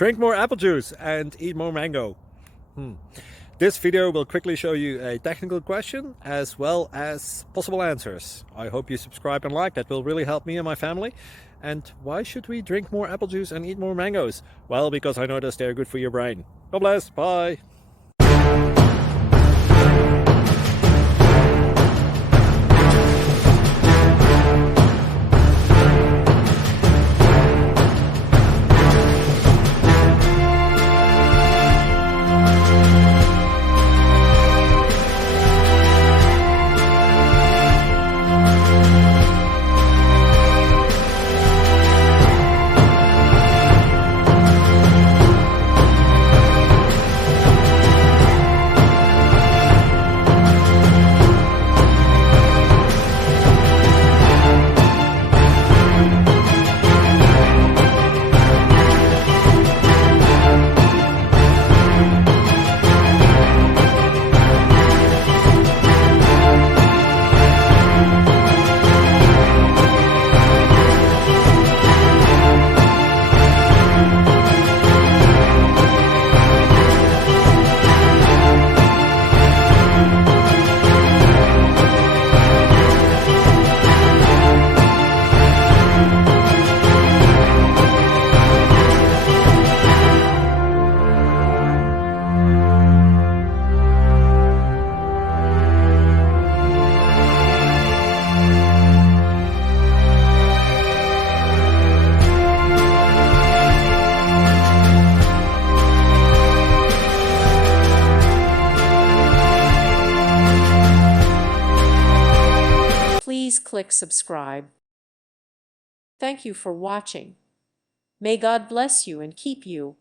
Drink more apple juice and eat more mango. This video will quickly show you a technical question as well as possible answers. I hope you subscribe and like, that will really help me and my family. And why should we drink more apple juice and eat more mangoes? Well, because I noticed they're good for your brain. God bless, bye. Please click subscribe. Thank you for watching. May God bless you and keep you.